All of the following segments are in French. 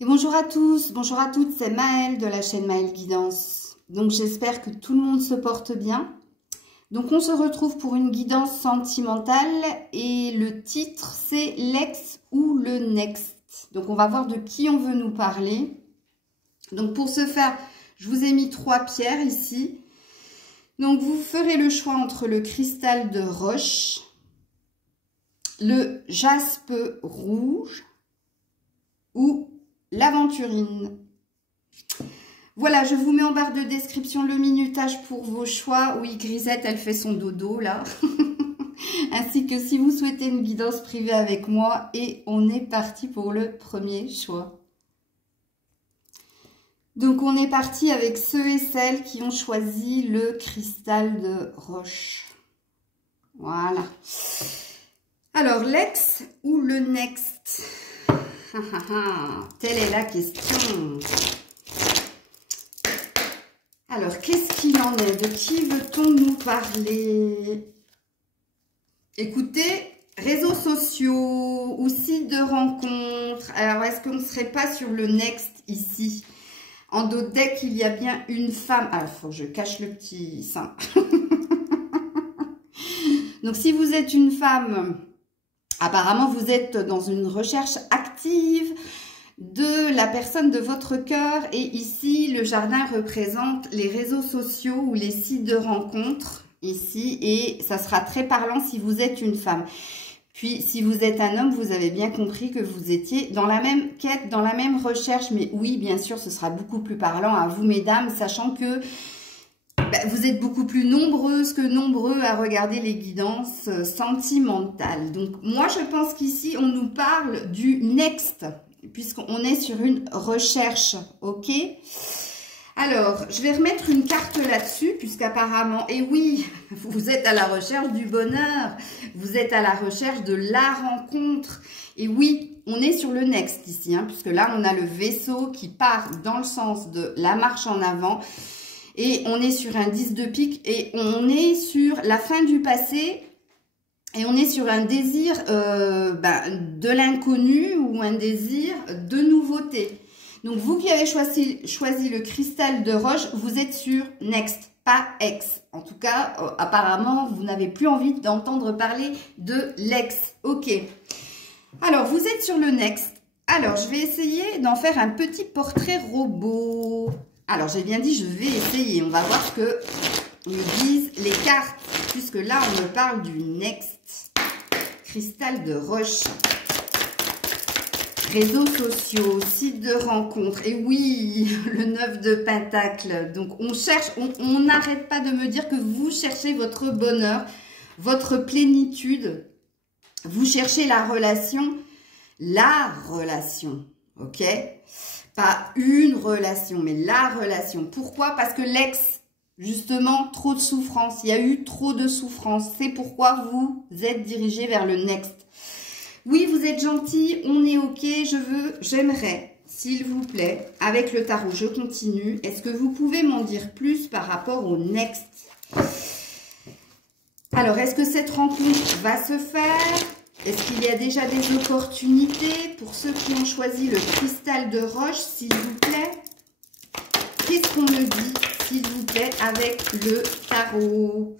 Et bonjour à tous, bonjour à toutes, c'est Maëlle de la chaîne Maëlle Guidance. Donc j'espère que tout le monde se porte bien. Donc on se retrouve pour une guidance sentimentale et le titre c'est l'ex ou le next. Donc on va voir de qui on veut nous parler. Donc pour ce faire, je vous ai mis 3 pierres ici. Donc vous ferez le choix entre le cristal de roche, le jaspe rouge ou l'aventurine. Voilà, je vous mets en barre de description le minutage pour vos choix. Oui, Grisette, elle fait son dodo là. Ainsi que si vous souhaitez une guidance privée avec moi. Et on est parti pour le premier choix. Donc on est parti avec ceux et celles qui ont choisi le cristal de roche. Voilà. Alors, l'ex ou le next? Telle est la question. Alors, qu'est-ce qu'il en est? De qui veut-on nous parler? Écoutez, réseaux sociaux ou sites de rencontres. Alors, est-ce qu'on ne serait pas sur le next ici? En d'autres decks, il y a bien une femme. Ah, il faut que je cache le petit sein. Donc, si vous êtes une femme... Apparemment, vous êtes dans une recherche active de la personne de votre cœur. Et ici, le jardin représente les réseaux sociaux ou les sites de rencontres ici. Et ça sera très parlant si vous êtes une femme. Puis, si vous êtes un homme, vous avez bien compris que vous étiez dans la même quête, dans la même recherche. Mais oui, bien sûr, ce sera beaucoup plus parlant à vous, mesdames, sachant que... vous êtes beaucoup plus nombreuses que nombreux à regarder les guidances sentimentales. Donc, moi, je pense qu'ici, on nous parle du next, puisqu'on est sur une recherche, ok? Alors, je vais remettre une carte là-dessus, puisqu'apparemment, et oui, vous êtes à la recherche du bonheur, vous êtes à la recherche de la rencontre. Et oui, on est sur le next ici, hein, puisque là, on a le vaisseau qui part dans le sens de la marche en avant. Et on est sur un 10 de pique et on est sur la fin du passé et on est sur un désir de l'inconnu ou un désir de nouveauté. Donc, vous qui avez choisi le cristal de roche, vous êtes sur next, pas ex. En tout cas, apparemment, vous n'avez plus envie d'entendre parler de l'ex. Ok. Alors, vous êtes sur le next. Alors, je vais essayer d'en faire un petit portrait robot. Alors, j'ai bien dit, je vais essayer. On va voir ce que nous disent les cartes. Puisque là, on me parle du next. Cristal de roche. Réseaux sociaux, sites de rencontres. Et oui, le 9 de pentacle. Donc, on cherche, on n'arrête pas de me dire que vous cherchez votre bonheur, votre plénitude. Vous cherchez la relation. Ok? Pas une relation, mais la relation. Pourquoi? Parce que l'ex, justement, trop de souffrance. Il y a eu trop de souffrance. C'est pourquoi vous êtes dirigé vers le next. Oui, vous êtes gentil, on est ok, j'aimerais, s'il vous plaît, avec le tarot, je continue. Est-ce que vous pouvez m'en dire plus par rapport au next? Alors, est-ce que cette rencontre va se faire? Est-ce qu'il y a déjà des opportunités pour ceux qui ont choisi le cristal de roche, s'il vous plaît? Qu'est-ce qu'on me dit, s'il vous plaît, avec le tarot?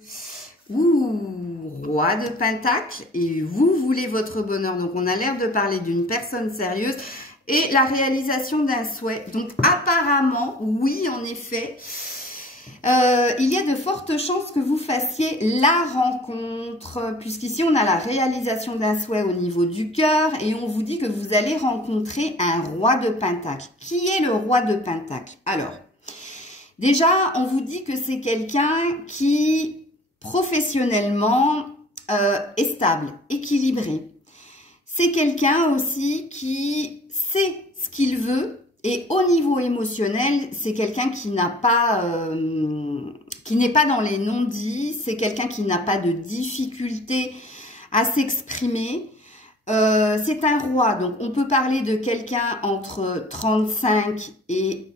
Ouh, roi de pentacle, et vous voulez votre bonheur. Donc, on a l'air de parler d'une personne sérieuse et la réalisation d'un souhait. Donc, apparemment, oui, en effet... il y a de fortes chances que vous fassiez la rencontre, puisqu'ici on a la réalisation d'un souhait au niveau du cœur et on vous dit que vous allez rencontrer un roi de pentacle. Qui est le roi de pentacle? Alors, déjà, on vous dit que c'est quelqu'un qui, professionnellement, est stable, équilibré. C'est quelqu'un aussi qui sait ce qu'il veut. Et au niveau émotionnel, c'est quelqu'un qui n'a pas, qui n'est pas dans les non-dits. C'est quelqu'un qui n'a pas de difficulté à s'exprimer. C'est un roi, donc on peut parler de quelqu'un entre 35 et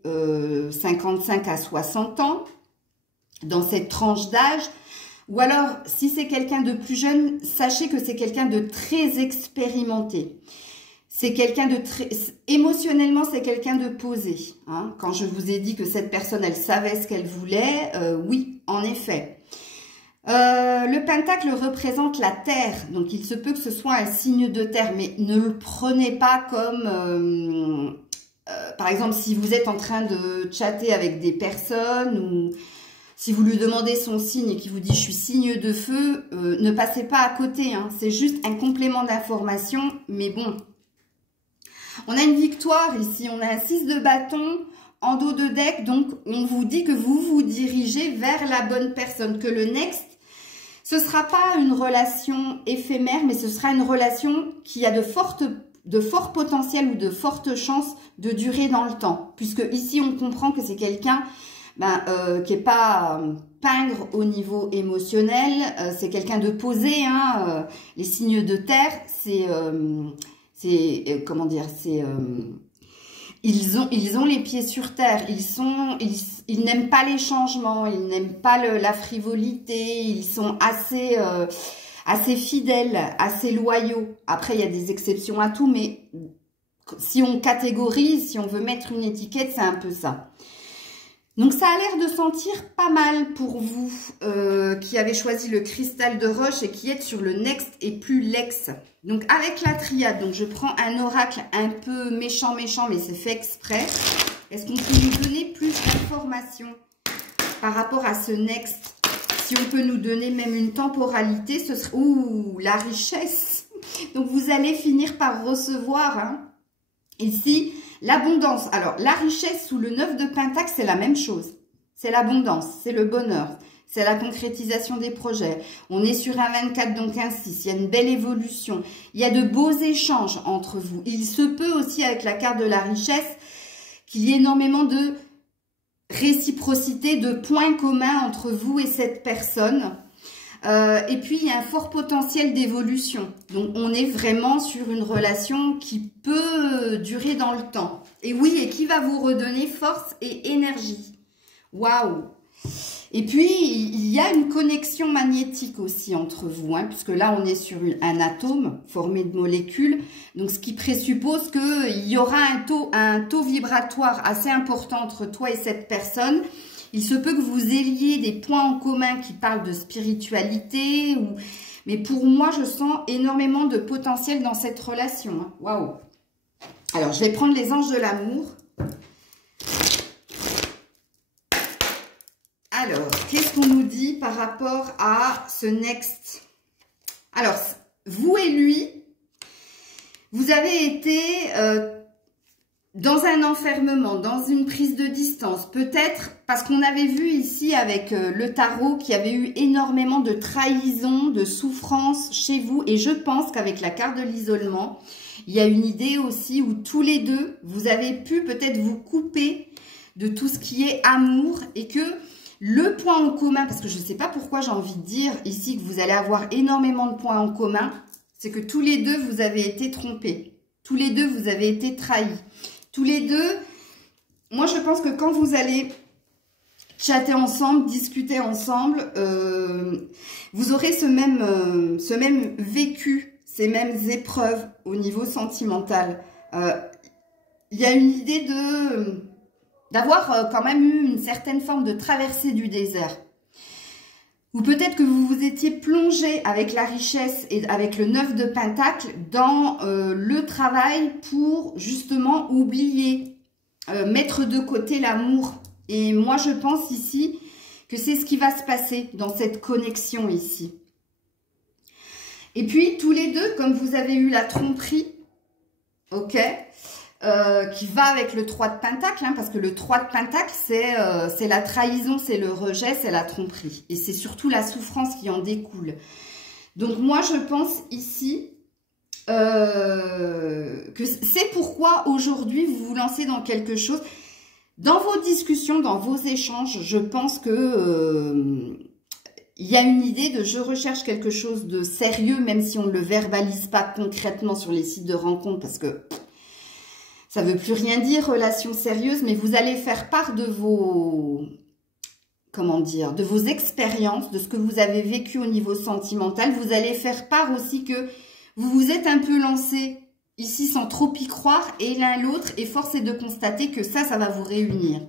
55 à 60 ans, dans cette tranche d'âge. Ou alors, si c'est quelqu'un de plus jeune, sachez que c'est quelqu'un de très expérimenté. c'est quelqu'un de très... Émotionnellement, c'est quelqu'un de posé. Hein. Quand je vous ai dit que cette personne, elle savait ce qu'elle voulait, oui, en effet. Le pentacle représente la terre, donc il se peut que ce soit un signe de terre, mais ne le prenez pas comme, par exemple, si vous êtes en train de chatter avec des personnes, ou si vous lui demandez son signe et qu'il vous dit « je suis signe de feu », ne passez pas à côté, hein. C'est juste un complément d'information, mais bon. On a une victoire ici, on a un 6 de bâton en dos de deck, donc on vous dit que vous vous dirigez vers la bonne personne, que le next, ce ne sera pas une relation éphémère, mais ce sera une relation qui a de forts potentiels ou de fortes chances de durer dans le temps. Puisque ici, on comprend que c'est quelqu'un qui n'est pas pingre au niveau émotionnel, c'est quelqu'un de posé. Hein, les signes de terre, comment dire, ils ont les pieds sur terre, ils n'aiment pas les changements, ils n'aiment pas la frivolité, ils sont assez fidèles, assez loyaux. Après, il y a des exceptions à tout, mais si on catégorise, si on veut mettre une étiquette, c'est un peu ça. Donc, ça a l'air de sentir pas mal pour vous qui avez choisi le cristal de roche et qui êtes sur le next et plus l'ex. Donc, avec la triade, donc je prends un oracle un peu méchant, mais c'est fait exprès. Est-ce qu'on peut nous donner plus d'informations par rapport à ce next? Si on peut nous donner même une temporalité, ce serait... Ouh, la richesse. Donc, vous allez finir par recevoir, hein, ici... L'abondance. Alors, la richesse sous le 9 de Pentacle, c'est la même chose. C'est l'abondance, c'est le bonheur, c'est la concrétisation des projets. On est sur un 24, donc un 6. Il y a une belle évolution. Il y a de beaux échanges entre vous. Il se peut aussi, avec la carte de la richesse, qu'il y ait énormément de réciprocité, de points communs entre vous et cette personne. Et puis, il y a un fort potentiel d'évolution. Donc, on est vraiment sur une relation qui peut durer dans le temps. Et oui, et qui va vous redonner force et énergie. Waouh! Et puis, il y a une connexion magnétique aussi entre vous, hein, puisque là, on est sur un atome formé de molécules. Donc, ce qui présuppose qu'il y aura un taux vibratoire assez important entre toi et cette personne. Il se peut que vous ayez des points en commun qui parlent de spiritualité. Mais pour moi, je sens énormément de potentiel dans cette relation. Waouh! Alors, je vais prendre les anges de l'amour. Alors, qu'est-ce qu'on nous dit par rapport à ce next? Alors, vous et lui, vous avez été... dans un enfermement, dans une prise de distance, peut-être parce qu'on avait vu ici avec le tarot qu'il y avait eu énormément de trahison, de souffrance chez vous. Et je pense qu'avec la carte de l'isolement, il y a une idée aussi où tous les deux, vous avez pu peut-être vous couper de tout ce qui est amour et que le point en commun, parce que je ne sais pas pourquoi j'ai envie de dire ici que vous allez avoir énormément de points en commun, c'est que tous les deux, vous avez été trompés. Tous les deux, vous avez été trahis. Tous les deux, moi je pense que quand vous allez chatter ensemble, discuter ensemble, vous aurez ce même vécu, ces mêmes épreuves au niveau sentimental. Il y a une idée d'avoir quand même eu une certaine forme de traversée du désert. Ou peut-être que vous vous étiez plongé avec la richesse et avec le 9 de Pentacle dans le travail pour justement oublier, mettre de côté l'amour. Et moi, je pense ici que c'est ce qui va se passer dans cette connexion ici. Et puis, tous les deux, comme vous avez eu la tromperie, ok, qui va avec le 3 de Pentacle, hein, parce que le 3 de Pentacle, c'est la trahison, c'est le rejet, c'est la tromperie. Et c'est surtout la souffrance qui en découle. Donc moi, je pense ici que c'est pourquoi aujourd'hui, vous vous lancez dans quelque chose. Dans vos discussions, dans vos échanges, je pense que il y a une idée de je recherche quelque chose de sérieux, même si on ne le verbalise pas concrètement sur les sites de rencontres, parce que ça ne veut plus rien dire, relation sérieuse, mais vous allez faire part de vos, comment dire, de vos expériences, de ce que vous avez vécu au niveau sentimental. Vous allez faire part aussi que vous vous êtes un peu lancé ici sans trop y croire, et l'un l'autre, et force est de constater que ça va vous réunir.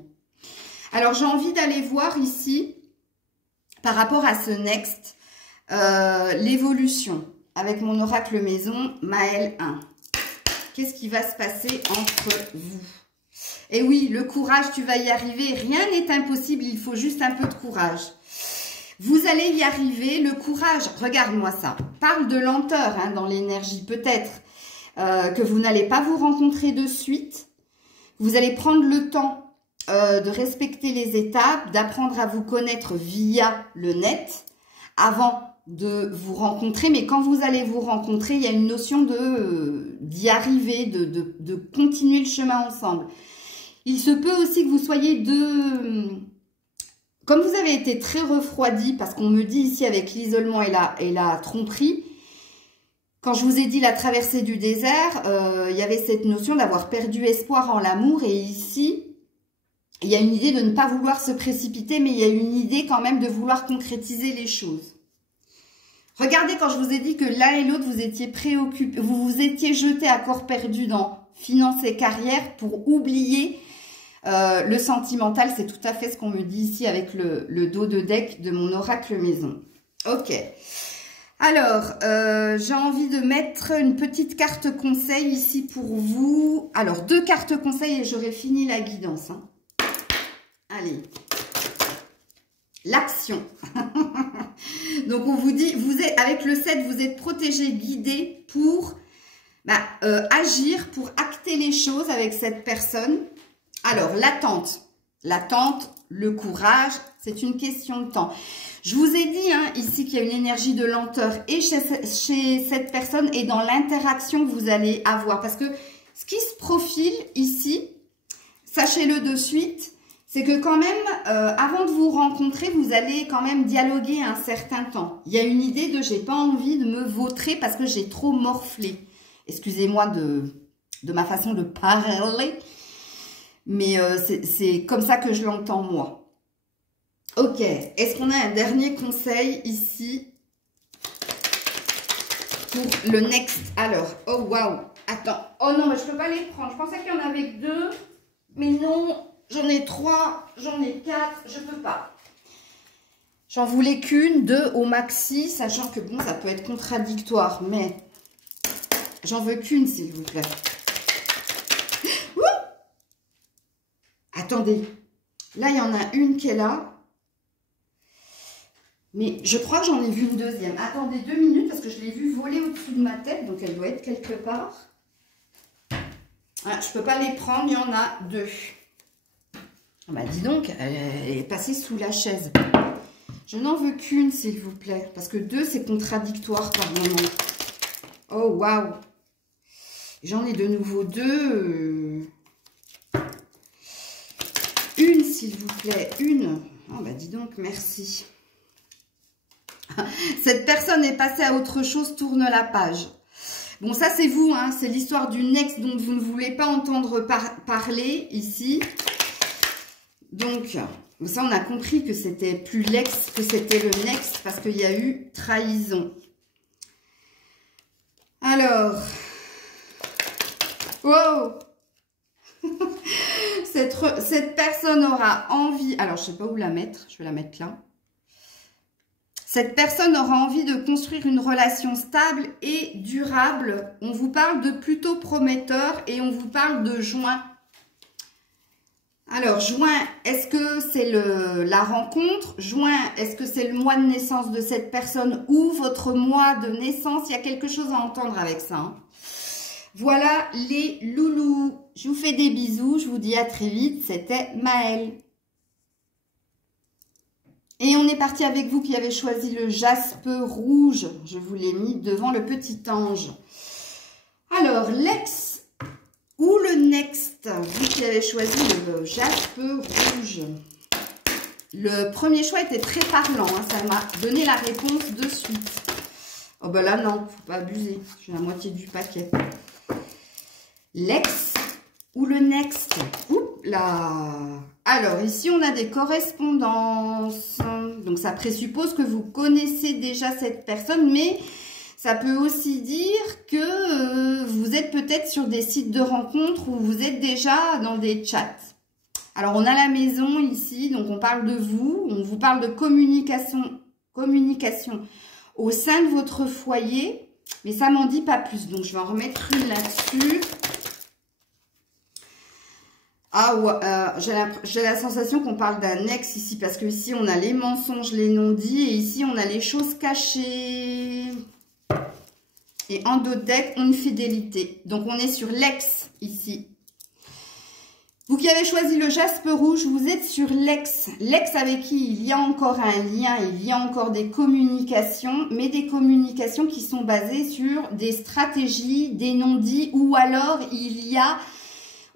Alors, j'ai envie d'aller voir ici, par rapport à ce next, l'évolution, avec mon oracle maison, Maël 1. Qu'est-ce qui va se passer entre vous? Et oui, le courage, tu vas y arriver. Rien n'est impossible, il faut juste un peu de courage. Vous allez y arriver. Le courage, regarde-moi ça, parle de lenteur hein, dans l'énergie. Peut-être que vous n'allez pas vous rencontrer de suite. Vous allez prendre le temps de respecter les étapes, d'apprendre à vous connaître via le net avant de vous rencontrer, mais quand vous allez vous rencontrer, il y a une notion d'y arriver, de continuer le chemin ensemble. Il se peut aussi que vous soyez comme vous avez été très refroidi, parce qu'on me dit ici avec l'isolement et la tromperie, quand je vous ai dit la traversée du désert, il y avait cette notion d'avoir perdu espoir en l'amour, et ici, il y a une idée de ne pas vouloir se précipiter, mais il y a une idée quand même de vouloir concrétiser les choses. Regardez quand je vous ai dit que l'un et l'autre, vous étiez préoccupés, vous vous étiez jetés à corps perdu dans finances et carrière pour oublier le sentimental. C'est tout à fait ce qu'on me dit ici avec le dos de deck de mon oracle maison. Ok. Alors, j'ai envie de mettre une petite carte conseil ici pour vous. Alors, 2 cartes conseil et j'aurai fini la guidance. Hein. Allez. L'action. Donc, on vous dit, vous êtes avec le 7, vous êtes protégé, guidé pour agir, pour acter les choses avec cette personne. Alors, l'attente. L'attente, le courage, c'est une question de temps. Je vous ai dit hein, ici qu'il y a une énergie de lenteur et chez cette personne et dans l'interaction que vous allez avoir. Parce que ce qui se profile ici, sachez-le de suite, c'est que quand même, avant de vous rencontrer, vous allez quand même dialoguer un certain temps. Il y a une idée de « j'ai pas envie de me vautrer parce que j'ai trop morflé ». Excusez-moi de ma façon de parler, mais c'est comme ça que je l'entends moi. Ok, est-ce qu'on a un dernier conseil ici pour le next? Alors, oh waouh, attends, oh non, mais je peux pas les prendre. Je pensais qu'il y en avait que 2, mais non. J'en ai 3, j'en ai 4, je peux pas. J'en voulais qu'une, 2 au maxi, sachant que bon, ça peut être contradictoire, mais j'en veux qu'une, s'il vous plaît. Ouh, attendez, là, il y en a une qui est là. Mais je crois que j'en ai vu une deuxième. Attendez 2 minutes, parce que je l'ai vue voler au-dessus de ma tête, donc elle doit être quelque part. Ah, je peux pas les prendre, il y en a 2. Bah dis donc, elle est passée sous la chaise. Je n'en veux qu'une, s'il vous plaît. Parce que 2, c'est contradictoire par moment. Oh, waouh. J'en ai de nouveau 2. Une, s'il vous plaît. Une. Oh, bah dis donc, merci. Cette personne est passée à autre chose, tourne la page. Bon, ça, c'est vous, hein. C'est l'histoire du next dont vous ne voulez pas entendre parler ici. Donc, ça, on a compris que c'était plus l'ex, que c'était le next, parce qu'il y a eu trahison. Alors, wow. Cette personne aura envie, alors je ne sais pas où la mettre, je vais la mettre là. Cette personne aura envie de construire une relation stable et durable. On vous parle de plutôt prometteur et on vous parle de juin. Alors, juin, est-ce que c'est la rencontre? Juin, est-ce que c'est le mois de naissance de cette personne ou votre mois de naissance? Il y a quelque chose à entendre avec ça. Hein. Voilà les loulous. Je vous fais des bisous. Je vous dis à très vite. C'était Maëlle. Et on est parti avec vous qui avez choisi le jaspe rouge. Je vous l'ai mis devant le petit ange. Alors, l'ex ou le next, vous qui avez choisi le jaspe rouge. Le premier choix était très parlant, hein, ça m'a donné la réponse de suite. Oh ben là non, faut pas abuser, j'ai la moitié du paquet. L'ex ou le next. Oups là. Alors ici on a des correspondances, donc ça présuppose que vous connaissez déjà cette personne, mais Ça peut aussi dire que vous êtes peut-être sur des sites de rencontres ou vous êtes déjà dans des chats. Alors, on a la maison ici, donc on parle de vous, on vous parle de communication au sein de votre foyer, mais ça m'en dit pas plus. Donc, je vais en remettre une là-dessus. Ah ouais, j'ai la sensation qu'on parle d'un ex ici, parce que ici, on a les mensonges, les non-dits, et ici, on a les choses cachées. Et en dos de deck, une fidélité. Donc, on est sur l'ex ici. Vous qui avez choisi le jaspe rouge, vous êtes sur l'ex. L'ex avec qui il y a encore un lien, il y a encore des communications, mais des communications qui sont basées sur des stratégies, des non-dits, ou alors il y a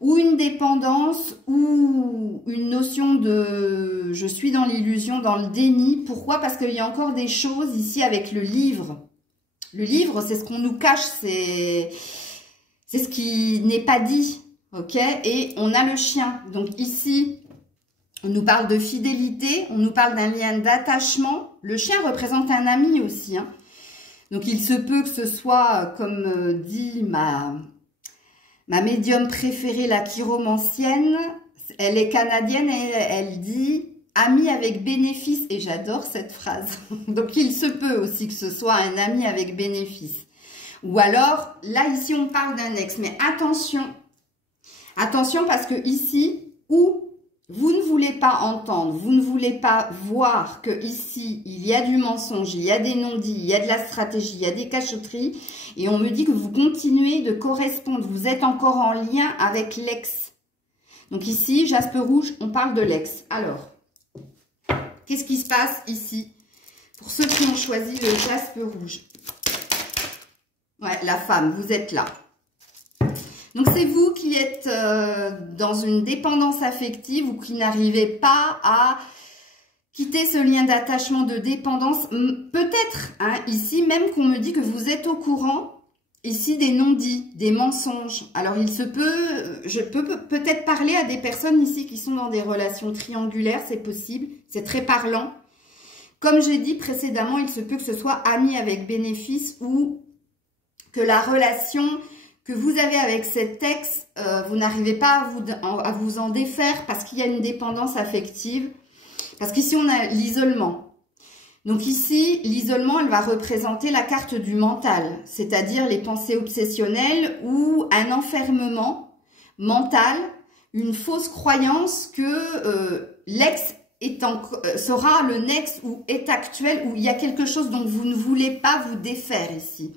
ou une dépendance ou une notion de je suis dans l'illusion, dans le déni. Pourquoi? Parce qu'il y a encore des choses ici avec le livre. Le livre, c'est ce qu'on nous cache, c'est ce qui n'est pas dit. Ok, et on a le chien. Donc ici, on nous parle de fidélité, on nous parle d'un lien d'attachement. Le chien représente un ami aussi. Hein. Donc il se peut que ce soit, comme dit ma médium préférée, la chiromancienne. Elle est canadienne et elle dit ami avec bénéfice. Et j'adore cette phrase. Donc il se peut aussi que ce soit un ami avec bénéfice. Ou alors, là ici on parle d'un ex. Mais attention. Attention parce que ici, où vous ne voulez pas entendre, vous ne voulez pas voir que ici, il y a du mensonge, il y a des non-dits, il y a de la stratégie, il y a des cachotteries. Et on me dit que vous continuez de correspondre, vous êtes encore en lien avec l'ex. Donc ici, jaspe rouge, on parle de l'ex. Alors, qu'est-ce qui se passe ici pour ceux qui ont choisi le jaspe rouge? Ouais, la femme, vous êtes là. Donc, c'est vous qui êtes dans une dépendance affective ou qui n'arrivez pas à quitter ce lien d'attachement, de dépendance. Peut-être, hein, ici, même qu'on me dit que vous êtes au courant, ici, des non-dits, des mensonges. Alors, il se peut, je peux peut-être parler à des personnes ici qui sont dans des relations triangulaires, c'est possible, c'est très parlant. Comme j'ai dit précédemment, il se peut que ce soit ami avec bénéfice ou que la relation que vous avez avec cet ex, vous n'arrivez pas à vous en défaire parce qu'il y a une dépendance affective. Parce qu'ici, on a l'isolement. Donc ici, l'isolement, elle va représenter la carte du mental, c'est-à-dire les pensées obsessionnelles ou un enfermement mental, une fausse croyance que l'ex sera le next ou est actuel, ou il y a quelque chose dont vous ne voulez pas vous défaire ici.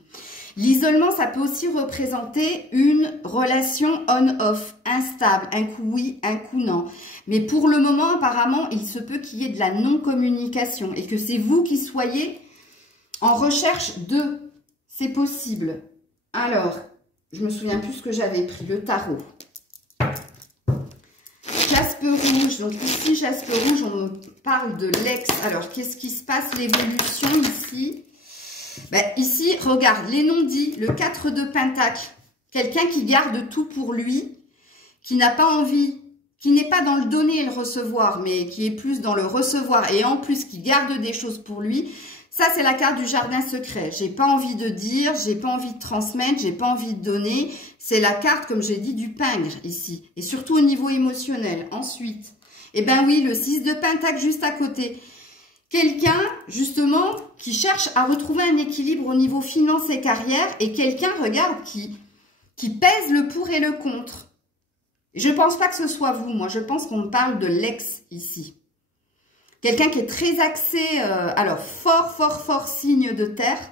L'isolement, ça peut aussi représenter une relation on-off, instable, un coup oui, un coup non. Mais pour le moment, apparemment, il se peut qu'il y ait de la non-communication et que c'est vous qui soyez en recherche de. C'est possible. Alors, je me souviens plus ce que j'avais pris, le tarot. Jaspe rouge, donc ici, jaspe rouge, on me parle de l'ex. Alors, qu'est-ce qui se passe, l'évolution ici? Ben, ici, regarde, les non-dits, le 4 de Pentacle, quelqu'un qui garde tout pour lui, qui n'a pas envie, qui n'est pas dans le donner et le recevoir, mais qui est plus dans le recevoir et en plus qui garde des choses pour lui. Ça, c'est la carte du jardin secret. J'ai pas envie de dire, j'ai pas envie de transmettre, j'ai pas envie de donner. C'est la carte, comme j'ai dit, du pingre ici. Et surtout au niveau émotionnel. Ensuite, eh ben oui, le 6 de Pentacle juste à côté. Quelqu'un, justement, qui cherche à retrouver un équilibre au niveau finance et carrière. Et quelqu'un, regarde, qui pèse le pour et le contre. Je ne pense pas que ce soit vous. Moi, je pense qu'on me parle de l'ex ici. Quelqu'un qui est très axé, alors fort signe de terre.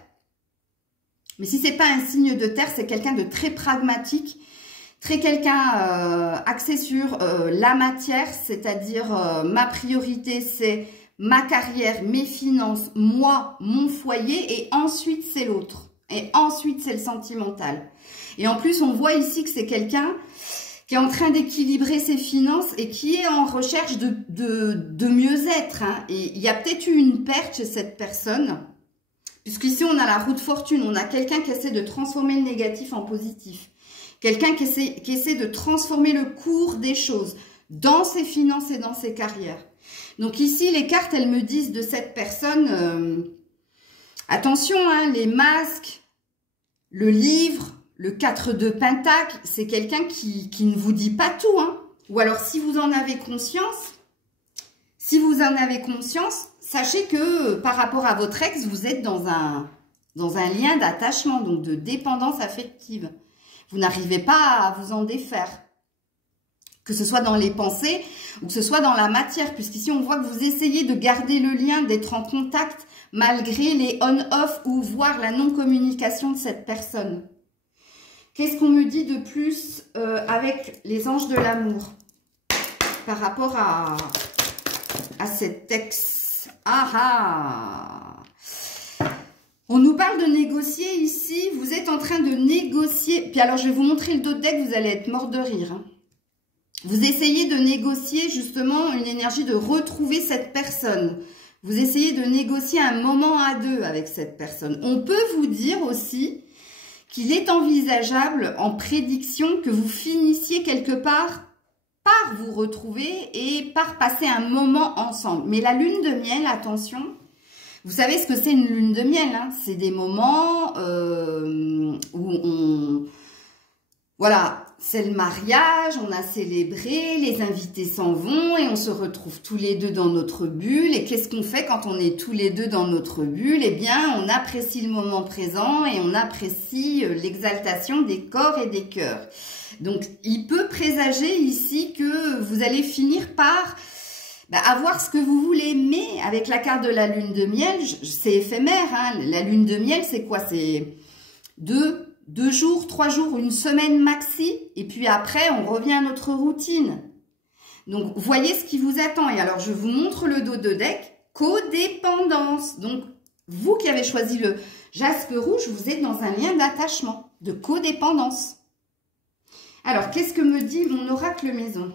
Mais si c'est pas un signe de terre, c'est quelqu'un de très pragmatique. Quelqu'un axé sur la matière, c'est-à-dire ma priorité, c'est ma carrière, mes finances, moi, mon foyer, et ensuite c'est l'autre. Et ensuite c'est le sentimental. Et en plus, on voit ici que c'est quelqu'un qui est en train d'équilibrer ses finances et qui est en recherche de mieux-être. Hein. Et il y a peut-être eu une perte chez cette personne, puisqu'ici on a la roue de fortune, on a quelqu'un qui essaie de transformer le négatif en positif. Quelqu'un qui essaie de transformer le cours des choses dans ses finances et dans ses carrières. Donc ici, les cartes, elles me disent de cette personne, attention, hein, les masques, le livre, le 4 de Pentacle, c'est quelqu'un qui ne vous dit pas tout, hein. Ou alors, si vous en avez conscience, sachez que par rapport à votre ex, vous êtes dans un lien d'attachement, donc de dépendance affective. Vous n'arrivez pas à vous en défaire. Que ce soit dans les pensées ou que ce soit dans la matière, puisqu'ici on voit que vous essayez de garder le lien, d'être en contact malgré les on-off ou voire la non-communication de cette personne. Qu'est-ce qu'on me dit de plus avec les anges de l'amour par rapport à cet ex? On nous parle de négocier ici, vous êtes en train de négocier. Puis alors je vais vous montrer le dos de deck, vous allez être mort de rire, hein. Vous essayez de négocier justement une énergie de retrouver cette personne. Vous essayez de négocier un moment à deux avec cette personne. On peut vous dire aussi qu'il est envisageable en prédiction que vous finissiez quelque part par vous retrouver et par passer un moment ensemble. Mais la lune de miel, attention, vous savez ce que c'est une lune de miel, hein? C'est des moments où on... Voilà, c'est le mariage, on a célébré, les invités s'en vont et on se retrouve tous les deux dans notre bulle. Et qu'est-ce qu'on fait quand on est tous les deux dans notre bulle? Eh bien, on apprécie le moment présent et on apprécie l'exaltation des corps et des cœurs. Donc, il peut présager ici que vous allez finir par avoir ce que vous voulez. Mais avec la carte de la lune de miel, c'est éphémère, hein. La lune de miel, c'est quoi? C'est 2 jours, 3 jours, une semaine maxi, et puis après, on revient à notre routine. Donc, voyez ce qui vous attend. Et alors, je vous montre le dos de deck, codépendance. Donc, vous qui avez choisi le jaspe rouge, vous êtes dans un lien d'attachement, de codépendance. Alors, qu'est-ce que me dit mon oracle maison?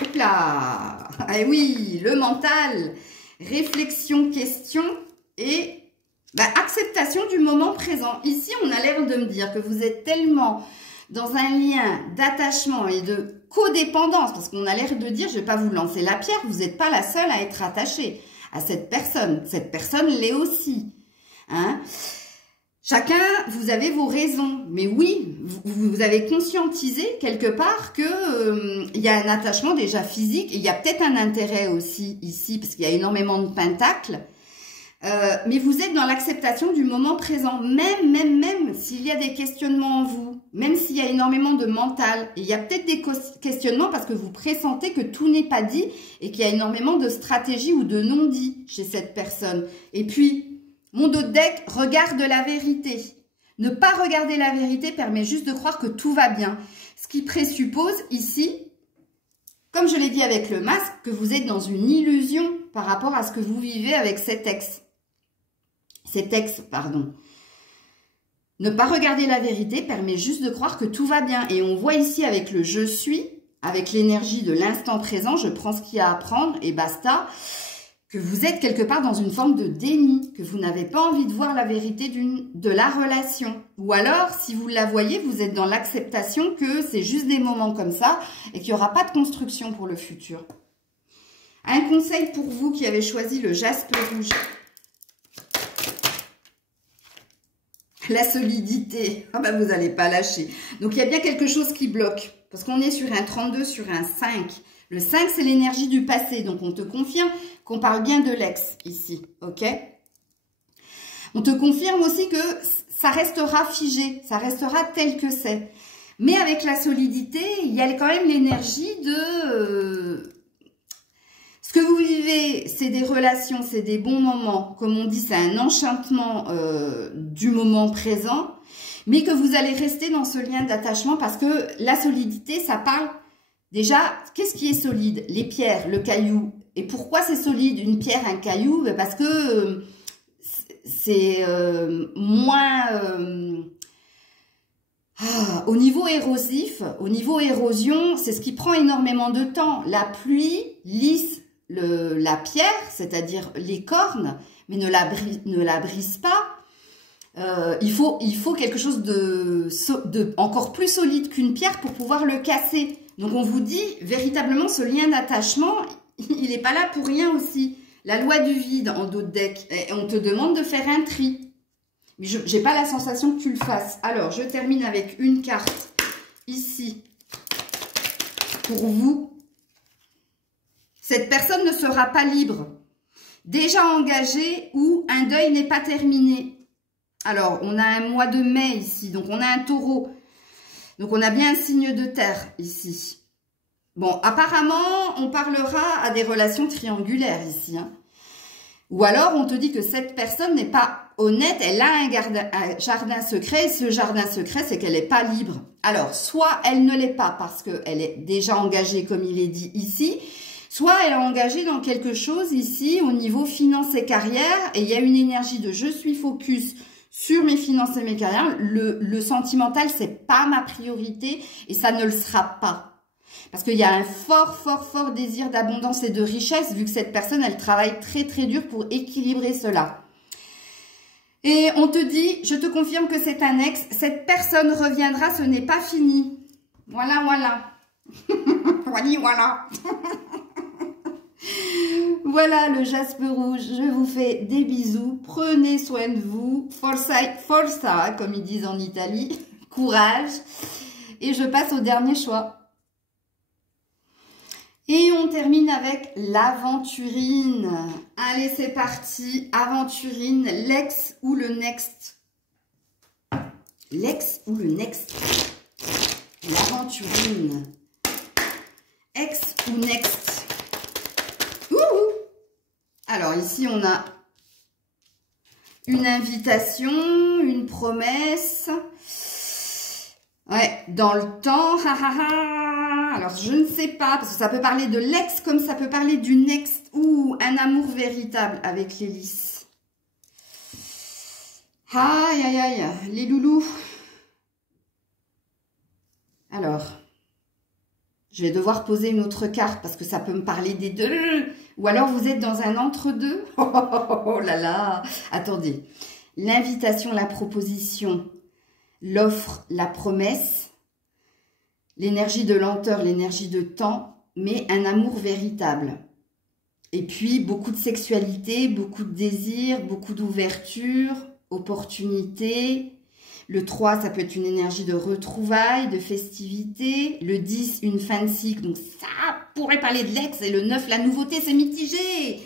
Hop là! Ah oui, le mental, réflexion, question et... acceptation du moment présent. Ici, on a l'air de me dire que vous êtes tellement dans un lien d'attachement et de codépendance, parce qu'on a l'air de dire, je ne vais pas vous lancer la pierre, vous n'êtes pas la seule à être attachée à cette personne. Cette personne l'est aussi. Hein? Chacun, vous avez vos raisons. Mais oui, vous avez conscientisé quelque part que y a un attachement déjà physique et il y a peut-être un intérêt aussi ici, parce qu'il y a énormément de pentacles. Mais vous êtes dans l'acceptation du moment présent, même s'il y a des questionnements en vous, même s'il y a énormément de mental. Et il y a peut-être des questionnements parce que vous pressentez que tout n'est pas dit et qu'il y a énormément de stratégies ou de non-dits chez cette personne. Et puis, mon dos de deck, regarde la vérité. Ne pas regarder la vérité permet juste de croire que tout va bien. Ce qui présuppose ici, comme je l'ai dit avec le masque, que vous êtes dans une illusion par rapport à ce que vous vivez avec cet ex. Ne pas regarder la vérité permet juste de croire que tout va bien. Et on voit ici avec le « je suis », avec l'énergie de l'instant présent, je prends ce qu'il y a à prendre et basta, que vous êtes quelque part dans une forme de déni, que vous n'avez pas envie de voir la vérité de la relation. Ou alors, si vous la voyez, vous êtes dans l'acceptation que c'est juste des moments comme ça et qu'il n'y aura pas de construction pour le futur. Un conseil pour vous qui avez choisi le jaspe rouge. La solidité, vous n'allez pas lâcher. Donc, il y a bien quelque chose qui bloque. Parce qu'on est sur un 32, sur un 5. Le 5, c'est l'énergie du passé. Donc, on te confirme qu'on parle bien de l'ex ici. Ok? On te confirme aussi que ça restera figé. Ça restera tel que c'est. Mais avec la solidité, il y a quand même l'énergie de... Ce que vous vivez, c'est des relations, c'est des bons moments. Comme on dit, c'est un enchantement du moment présent. Mais que vous allez rester dans ce lien d'attachement parce que la solidité, ça parle déjà, qu'est-ce qui est solide? Les pierres, le caillou. Et pourquoi c'est solide, une pierre, un caillou? Parce que c'est moins... au niveau érosif, au niveau érosion, c'est ce qui prend énormément de temps. La pluie lisse la pierre, c'est-à-dire les cornes, mais ne la brise pas. Il faut quelque chose de encore plus solide qu'une pierre pour pouvoir le casser. Donc on vous dit, véritablement, ce lien d'attachement, il n'est pas là pour rien aussi. La loi du vide en dos de deck, on te demande de faire un tri. Mais je n'ai pas la sensation que tu le fasses. Alors, je termine avec une carte ici pour vous. Cette personne ne sera pas libre, déjà engagée ou un deuil n'est pas terminé. Alors, on a un mois de mai ici, donc on a un taureau. Donc, on a bien un signe de terre ici. Bon, apparemment, on parlera à des relations triangulaires ici. Hein. Ou alors, on te dit que cette personne n'est pas honnête, elle a un jardin secret. Et ce jardin secret, c'est qu'elle n'est pas libre. Alors, soit elle ne l'est pas parce qu'elle est déjà engagée, comme il est dit ici, soit elle est engagée dans quelque chose ici au niveau finances et carrière. Et il y a une énergie de je suis focus sur mes finances et mes carrières. Le sentimental, c'est pas ma priorité et ça ne le sera pas. Parce qu'il y a un fort désir d'abondance et de richesse, vu que cette personne, elle travaille très dur pour équilibrer cela. Et on te dit, je te confirme que c'est un ex, cette personne reviendra, ce n'est pas fini. Voilà. Voilà. Voilà le jaspe rouge, je vous fais des bisous, prenez soin de vous, forza, comme ils disent en Italie, courage. Et je passe au dernier choix. Et on termine avec l'aventurine. Allez, c'est parti. Aventurine, l'ex ou le next? L'ex ou le next? L'aventurine. Ex ou next? Ouh! Alors, ici, on a une invitation, une promesse. Ouais, dans le temps. Alors, je ne sais pas, parce que ça peut parler de l'ex comme ça peut parler du next ou un amour véritable avec l'hélice. Aïe, les loulous. Alors, je vais devoir poser une autre carte parce que ça peut me parler des deux. Ou alors, vous êtes dans un entre-deux. Oh là là. Attendez. L'invitation, la proposition, l'offre, la promesse. L'énergie de lenteur, l'énergie de temps, mais un amour véritable. Et puis, beaucoup de sexualité, beaucoup de désir, beaucoup d'ouverture, opportunité. Le 3, ça peut être une énergie de retrouvailles, de festivité. Le 10, une fin de cycle, donc ça pourrait parler de l'ex. Et le 9, la nouveauté, c'est mitigé.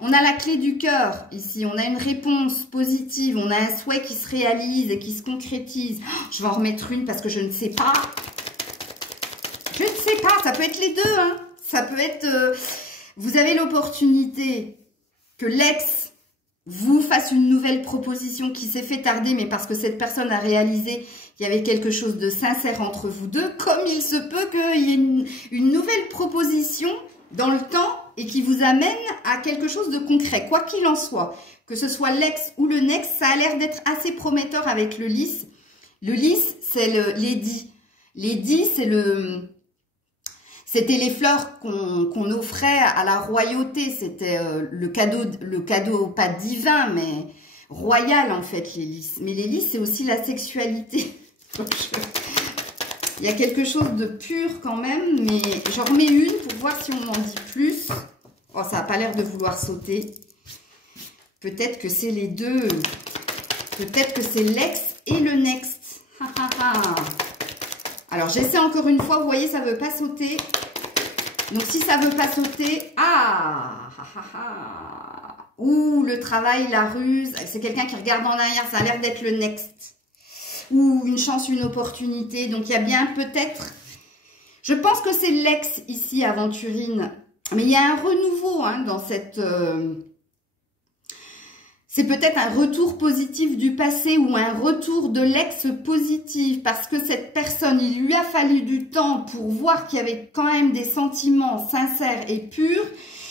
On a la clé du cœur ici, on a une réponse positive, on a un souhait qui se réalise et qui se concrétise. Je vais en remettre une parce que je ne sais pas. Je ne sais pas, ça peut être les deux. Hein. Ça peut être, vous avez l'opportunité que l'ex vous fasse une nouvelle proposition qui s'est fait tarder, mais parce que cette personne a réalisé qu'il y avait quelque chose de sincère entre vous deux, comme il se peut qu'il y ait une nouvelle proposition dans le temps et qui vous amène à quelque chose de concret, quoi qu'il en soit. Que ce soit l'ex ou le next, ça a l'air d'être assez prometteur avec le lys. Le lys, c'est le lady. Lady, c'est c'était les fleurs qu'on offrait à la royauté. C'était le cadeau pas divin, mais royal en fait, les lys. Mais les lys, c'est aussi la sexualité. Il y a quelque chose de pur quand même, mais j'en remets une pour voir si on en dit plus. Oh, ça n'a pas l'air de vouloir sauter. Peut-être que c'est les deux. Peut-être que c'est l'ex et le next. Alors, j'essaie encore une fois. Vous voyez, ça ne veut pas sauter. Donc, si ça ne veut pas sauter... Ouh, le travail, la ruse. C'est quelqu'un qui regarde en arrière. Ça a l'air d'être le next. Ou une chance, une opportunité. Donc, il y a bien peut-être... Je pense que c'est l'ex ici, aventurine. Mais il y a un renouveau hein, dans cette... C'est peut-être un retour positif du passé ou un retour de l'ex positif. Parce que cette personne, il lui a fallu du temps pour voir qu'il y avait quand même des sentiments sincères et purs.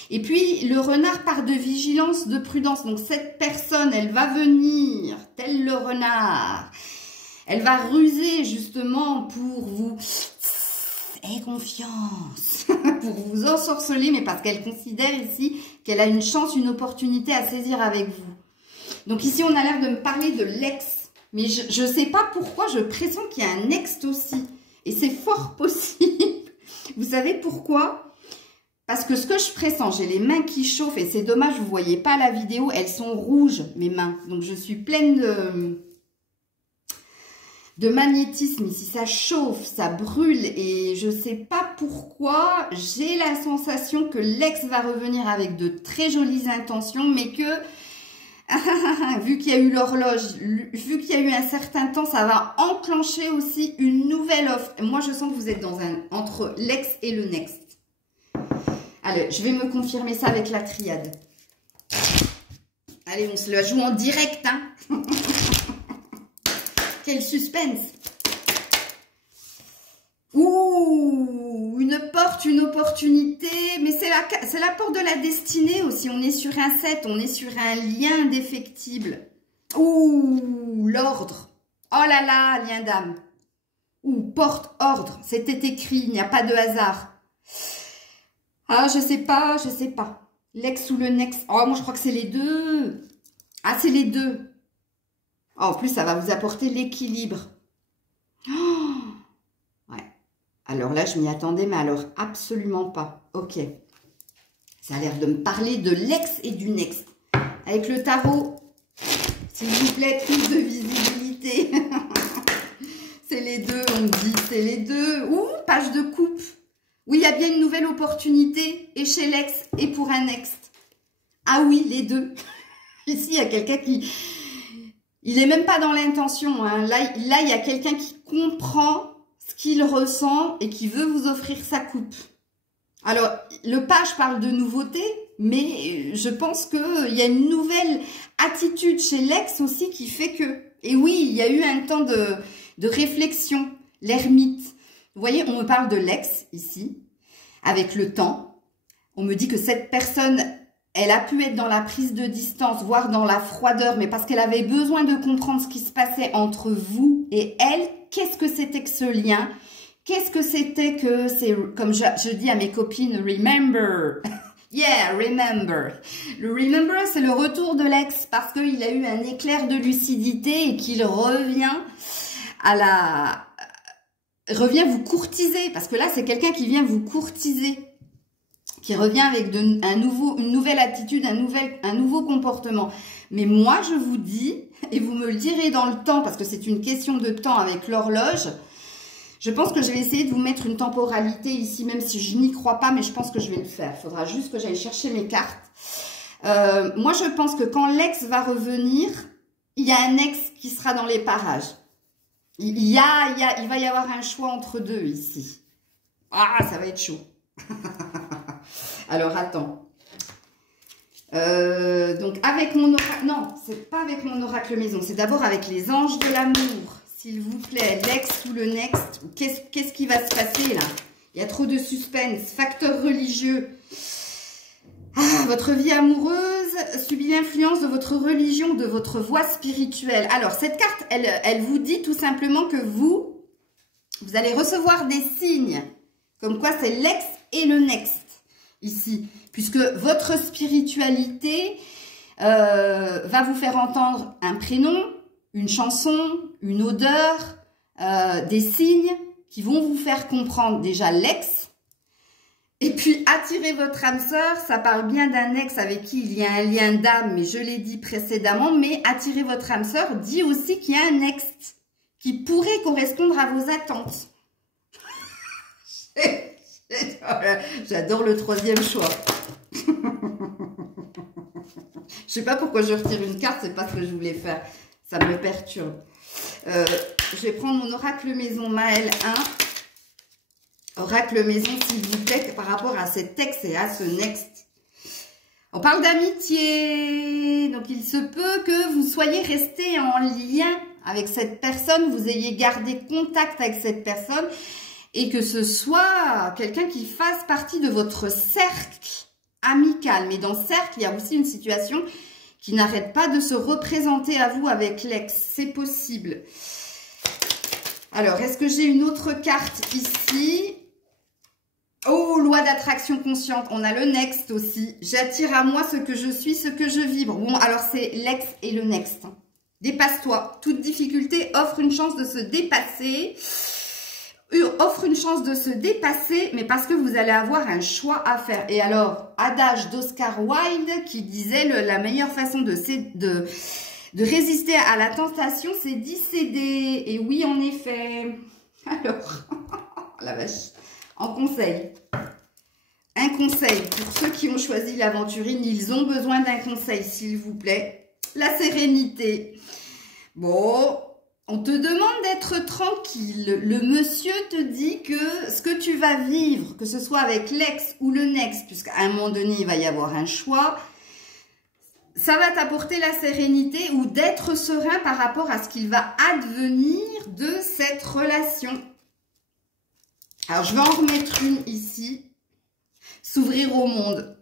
Et puis, le renard part de vigilance, de prudence. Donc, cette personne, elle va venir, tel le renard... Elle va ruser justement pour vous... Aie confiance. Pour vous ensorceler, mais parce qu'elle considère ici qu'elle a une chance, une opportunité à saisir avec vous. Donc ici, on a l'air de me parler de l'ex. Mais je ne sais pas pourquoi, je pressens qu'il y a un next aussi. Et c'est fort possible. Vous savez pourquoi? Parce que ce que je pressens, j'ai les mains qui chauffent et c'est dommage, vous ne voyez pas la vidéo, elles sont rouges, mes mains. Donc, je suis pleine de magnétisme ici. Ça chauffe, ça brûle et je ne sais pas pourquoi. J'ai la sensation que l'ex va revenir avec de très jolies intentions, mais que, vu qu'il y a eu l'horloge, vu qu'il y a eu un certain temps, ça va enclencher aussi une nouvelle offre. Moi, je sens que vous êtes entre l'ex et le next. Allez, je vais me confirmer ça avec la triade. Allez, on se la joue en direct, hein. Quel suspense. Ouh, une porte, une opportunité. Mais c'est la porte de la destinée aussi. On est sur un 7, on est sur un lien indéfectible. Ouh, l'ordre. Oh là là, lien d'âme. Ouh, porte, ordre. C'était écrit, il n'y a pas de hasard. Ah, je sais pas, je sais pas. L'ex ou le next. Oh, moi, je crois que c'est les deux. Ah, c'est les deux. Oh, en plus, ça va vous apporter l'équilibre. Oh, ouais. Alors là, je m'y attendais, mais alors absolument pas. Ok. Ça a l'air de me parler de l'ex et du next. Avec le tarot, s'il vous plaît, plus de visibilité. C'est les deux, on me dit, c'est les deux. Ouh, page de coupe. Oui, il y a bien une nouvelle opportunité, et chez l'ex, et pour un next. Ah oui, les deux. Ici, il y a quelqu'un qui... Il n'est même pas dans l'intention. Hein. Là, il y a quelqu'un qui comprend ce qu'il ressent et qui veut vous offrir sa coupe. Alors, le page parle de nouveauté, mais je pense qu'il y a une nouvelle attitude chez l'ex aussi qui fait que... Et oui, il y a eu un temps de réflexion, l'ermite. Vous voyez, on me parle de l'ex ici, avec le temps. On me dit que cette personne, elle a pu être dans la prise de distance, voire dans la froideur, mais parce qu'elle avait besoin de comprendre ce qui se passait entre vous et elle. Qu'est-ce que c'était que ce lien? Qu'est-ce que c'était que c'est, comme je dis à mes copines, remember. Yeah, remember. Le remember, c'est le retour de l'ex parce qu'il a eu un éclair de lucidité et qu'il revient vous courtiser, parce que là, c'est quelqu'un qui vient vous courtiser, qui revient avec une nouvelle attitude, un nouveau comportement. Mais moi, je vous dis, et vous me le direz dans le temps, parce que c'est une question de temps avec l'horloge, je pense que je vais essayer de vous mettre une temporalité ici, même si je n'y crois pas, mais je pense que je vais le faire. Il faudra juste que j'aille chercher mes cartes. Moi, je pense que quand l'ex va revenir, il y a un ex qui sera dans les parages. Il va y avoir un choix entre deux ici. Ah, ça va être chaud. Alors, attends. Donc, avec mon oracle... Non, c'est pas avec mon oracle maison. C'est d'abord avec les anges de l'amour. S'il vous plaît, l'ex ou le next. Qu'est-ce qui va se passer, là? Il y a trop de suspense. Facteur religieux. Ah, votre vie amoureuse subit l'influence de votre religion, de votre voie spirituelle. Alors, cette carte, elle vous dit tout simplement que vous allez recevoir des signes. Comme quoi, c'est l'ex et le next, ici. Puisque votre spiritualité va vous faire entendre un prénom, une chanson, une odeur, des signes qui vont vous faire comprendre déjà l'ex. Et puis, attirer votre âme sœur, ça parle bien d'un ex avec qui il y a un lien d'âme, mais je l'ai dit précédemment, mais attirer votre âme sœur dit aussi qu'il y a un ex qui pourrait correspondre à vos attentes. J'adore le troisième choix. Je sais pas pourquoi je retire une carte, c'est pas ce que je voulais faire. Ça me perturbe. Je vais prendre mon oracle maison Maël 1. Oracle maison, s'il vous plaît, par rapport à cet ex et à ce next. On parle d'amitié. Donc, il se peut que vous soyez resté en lien avec cette personne, vous ayez gardé contact avec cette personne et que ce soit quelqu'un qui fasse partie de votre cercle amical. Mais dans ce cercle, il y a aussi une situation qui n'arrête pas de se représenter à vous avec l'ex. C'est possible. Alors, est-ce que j'ai une autre carte ici ? Oh, loi d'attraction consciente. On a le next aussi. J'attire à moi ce que je suis, ce que je vibre. Bon, alors c'est l'ex et le next. Dépasse-toi. Toute difficulté offre une chance de se dépasser. offre une chance de se dépasser, mais parce que vous allez avoir un choix à faire. Et alors, adage d'Oscar Wilde qui disait la meilleure façon de résister à la tentation, c'est d'y céder. Et oui, en effet. Alors, la vache, en conseil. Un conseil pour ceux qui ont choisi l'aventurine, ils ont besoin d'un conseil, s'il vous plaît. La sérénité. Bon, on te demande d'être tranquille. Le monsieur te dit que ce que tu vas vivre, que ce soit avec l'ex ou le next, puisqu'à un moment donné, il va y avoir un choix, ça va t'apporter la sérénité ou d'être serein par rapport à ce qu'il va advenir de cette relation. Alors, je vais en remettre une ici. S'ouvrir au monde.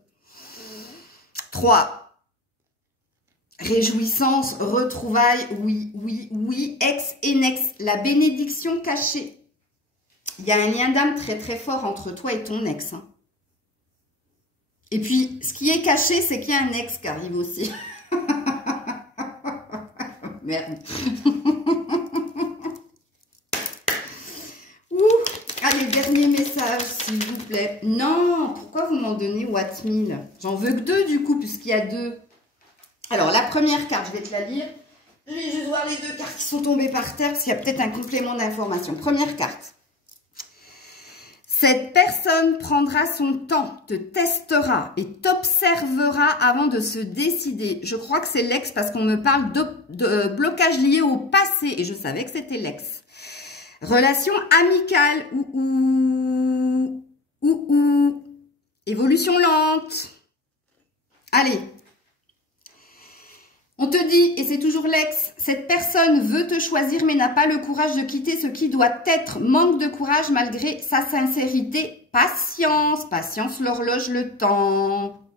3. Réjouissance, retrouvailles, oui, oui, oui, ex et next. La bénédiction cachée. Il y a un lien d'âme très très fort entre toi et ton ex. Hein. Et puis, ce qui est caché, c'est qu'il y a un ex qui arrive aussi. Merde. Allez, dernier message, s'il vous plaît. Non, pourquoi vous m'en donnez What 1000? J'en veux que 2 du coup, puisqu'il y a 2. Alors, la première carte, je vais te la lire. Je vais juste voir les 2 cartes qui sont tombées par terre, parce qu'il y a peut-être un complément d'information. Première carte. Cette personne prendra son temps, te testera et t'observera avant de se décider. Je crois que c'est l'ex parce qu'on me parle de blocage lié au passé. Et je savais que c'était l'ex. Relation amicale ou évolution lente. Allez. On te dit, et c'est toujours l'ex, cette personne veut te choisir mais n'a pas le courage de quitter ce qui doit être. Manque de courage malgré sa sincérité. Patience, patience l'horloge le temps.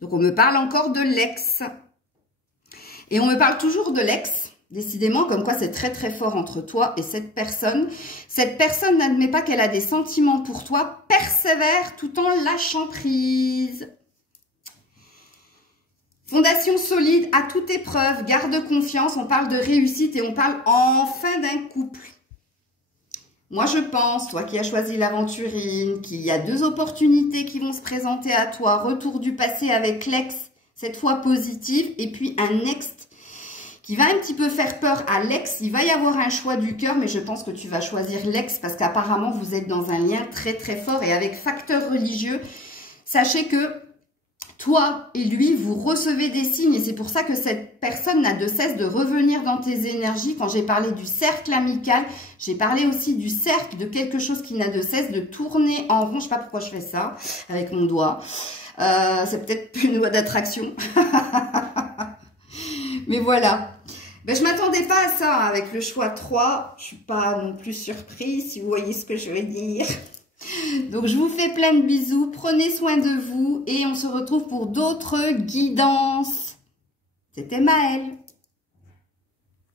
Donc on me parle encore de l'ex. Et on me parle toujours de l'ex. Décidément, comme quoi c'est très très fort entre toi et cette personne. Cette personne n'admet pas qu'elle a des sentiments pour toi. Persévère tout en lâchant prise. Fondation solide à toute épreuve. Garde confiance. On parle de réussite et on parle enfin d'un couple. Moi je pense, toi qui as choisi l'aventurine, qu'il y a 2 opportunités qui vont se présenter à toi. Retour du passé avec l'ex, cette fois positive. Et puis un next qui va un petit peu faire peur à l'ex. Il va y avoir un choix du cœur, mais je pense que tu vas choisir l'ex parce qu'apparemment, vous êtes dans un lien très, très fort. Et avec facteur religieux, sachez que toi et lui, vous recevez des signes. Et c'est pour ça que cette personne n'a de cesse de revenir dans tes énergies. Quand j'ai parlé du cercle amical, j'ai parlé aussi du cercle de quelque chose qui n'a de cesse de tourner en rond. Je ne sais pas pourquoi je fais ça avec mon doigt. C'est peut-être une loi d'attraction. Mais voilà. Ben, je ne m'attendais pas à ça avec le choix 3. Je ne suis pas non plus surprise, si vous voyez ce que je veux dire. Donc, je vous fais plein de bisous. Prenez soin de vous et on se retrouve pour d'autres guidances. C'était Maëlle.